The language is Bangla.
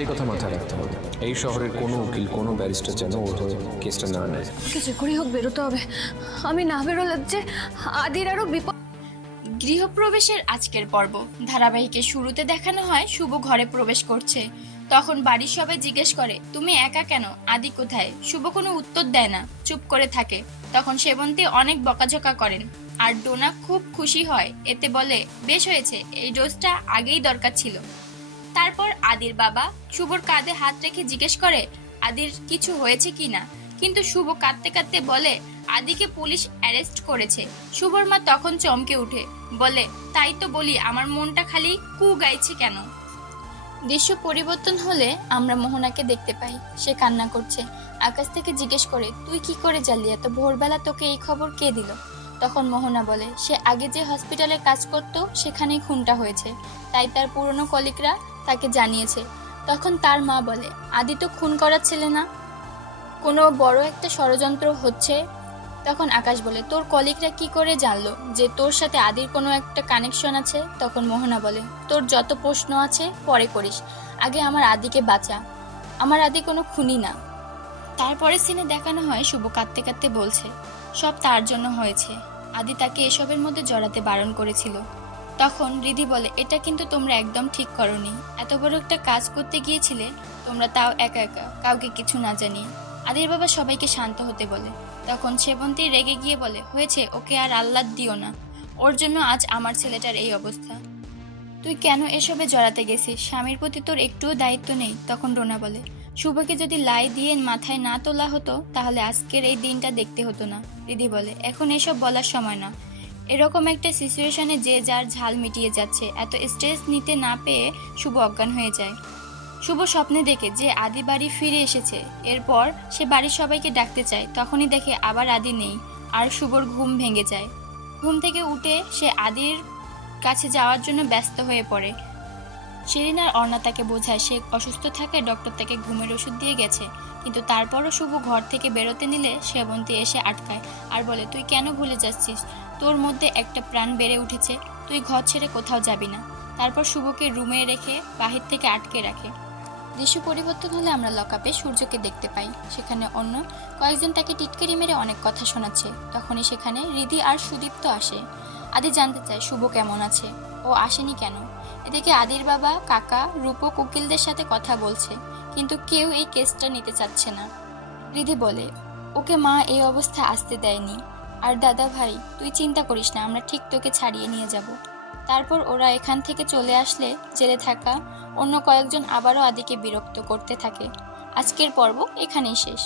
এই কথা মাথায় রাখতে হবে। এই শহরের কোনো উকিল, কোনো ব্যারিস্টার যেন ওর হয়ে কেসটা না নেয়। যে করেই হোক বেরোতে হবে। আমি না বেরোলে যে আদির আরো বিপদ। গৃহপ্রবেশের আজকের পর্ব ধারাবাহিকের শুরুতে দেখানো হয় শুভ ঘরে প্রবেশ করছে। তখন বাড়ির সবাই জিজ্ঞেস করে, তুমি একা কেন, আদি কোথায়? শুভ কোনো উত্তর দেয় না, চুপ করে থাকে। তখন সেবন্তী অনেক বকাঝকা করেন আর ডোনা খুব খুশি হয়, এতে বলে, বেশ হয়েছে, এই ডোজটা আগেই দরকার ছিল। তারপর আদির বাবা শুভর কাঁধে হাত রেখে জিজ্ঞেস করে আদির কিছু হয়েছে কিনা, কিন্তু শুভ কাঁদতে কাঁদতে বলে আদিকে পুলিশ অ্যারেস্ট করেছে। শুভর মা তখন চমকে উঠে, বলে, তাই তো বলি, আমার মনটা খালি কু গাইছে কেন। দৃশ্য পরিবর্তন হলে আমরা মোহনাকে দেখতে পাই, সে কান্না করছে। আকাশ থেকে জিজ্ঞেস করে, তুই কি করে জানলি, এত ভোরবেলা তোকে এই খবর কে দিল? তখন মোহনা বলে, সে আগে যে হসপিটালে কাজ করত সেখানেই খুনটা হয়েছে, তাই তার পুরনো কলিগরা তাকে জানিয়েছে। তখন তার মা বলে, আদি তো খুন করার ছেলে না, কোনো বড় একটা ষড়যন্ত্র হচ্ছে। তখন আকাশ বলে, তোর কলিগরা কি করে জানলো যে তোর সাথে আদির কোনো একটা কানেকশন আছে? তখন মোহনা বলে, তোর যত প্রশ্ন আছে পরে করিস, আগে আমার আদিকে বাঁচা, আমার আদি কোনো খুনি না। তারপরে সিনে দেখানো হয় শুভ কাঁদতে কাঁদতে বলছে, সব তার জন্য হয়েছে, আদি তাকে এসবের মধ্যে জড়াতে বারণ করেছিল। তখন রিধি বলে, এটা কিন্তু তোমরা একদম ঠিক করনি, এত বড় একটা কাজ করতে গিয়েছিলে তোমরা, তাও একা একা, কাউকে কিছু না জানিয়ে। আদির বাবা সবাইকে শান্ত হতে বলে। তখন সেবন্তী রেগে গিয়ে বলে, হয়েছে, ওকে আর আহ্লাদ দিও না, ওর জন্য আজ আমার ছেলেটার এই অবস্থা। তুই কেন এসবে জড়াতে গেছিস? স্বামীর প্রতি তোর একটুও দায়িত্ব নেই? তখন রোনা বলে, শুভকে যদি লাই দিয়ে মাথায় না তোলা হতো তাহলে আজকের এই দিনটা দেখতে হতো না। দিদি বলে, এখন এসব বলার সময় না, এরকম একটা সিচুয়েশনে যে যার ঝাল মিটিয়ে যাচ্ছে, এত স্ট্রেস নিতে না পেয়ে শুভ অজ্ঞান হয়ে যায়। শুভ স্বপ্নে দেখে যে আদি বাড়ি ফিরে এসেছে, এরপর সে বাড়ির সবাইকে ডাকতে চায়, তখনই দেখে আবার আদি নেই, আর শুভর ঘুম ভেঙে যায়। ঘুম থেকে উঠে সে আদির কাছে যাওয়ার জন্য ব্যস্ত হয়ে পড়ে। শিরিন আর অর্ণা তাকে বোঝায় সে অসুস্থ থাকায় ডক্টর তাকে ঘুমের ওষুধ দিয়ে গেছে, কিন্তু তারপরও শুভ ঘর থেকে বেরোতে নিলে সেবন্তী এসে আটকায় আর বলে, তুই কেন ভুলে যাচ্ছিস, তোর মধ্যে একটা প্রাণ বেড়ে উঠেছে, তুই ঘর ছেড়ে কোথাও যাবি না। তারপর শুভকে রুমে রেখে বাহির থেকে আটকে রাখে। দৃশ্য পরিবর্তন হলে আমরা লকআপে সূর্যকে দেখতে পাই, সেখানে অন্য কয়েকজন তাকে টিটকারি মেরে অনেক কথা শোনাচ্ছে। তখনই সেখানে রিধি আর সুদীপ্ত আসে। আদি জানতে চায় শুভ কেমন আছে, ও আসেনি কেন। এদিকে আদির বাবা, কাকা, রূপক উকিলদের সাথে কথা বলছে, কিন্তু কেউ এই কেসটা নিতে চাচ্ছে না। রিধি বলে, ওকে মা এই অবস্থায় আসতে দেয়নি, আর দাদা ভাই তুই চিন্তা করিস না, আমরা ঠিক তোকে ছাড়িয়ে নিয়ে যাব। তারপর ওরা এখান থেকে চলে আসলে জেলে থাকা অন্য কয়েকজন আবারও আদিকে বিরক্ত করতে থাকে। আজকের পর্ব এখানেই শেষ।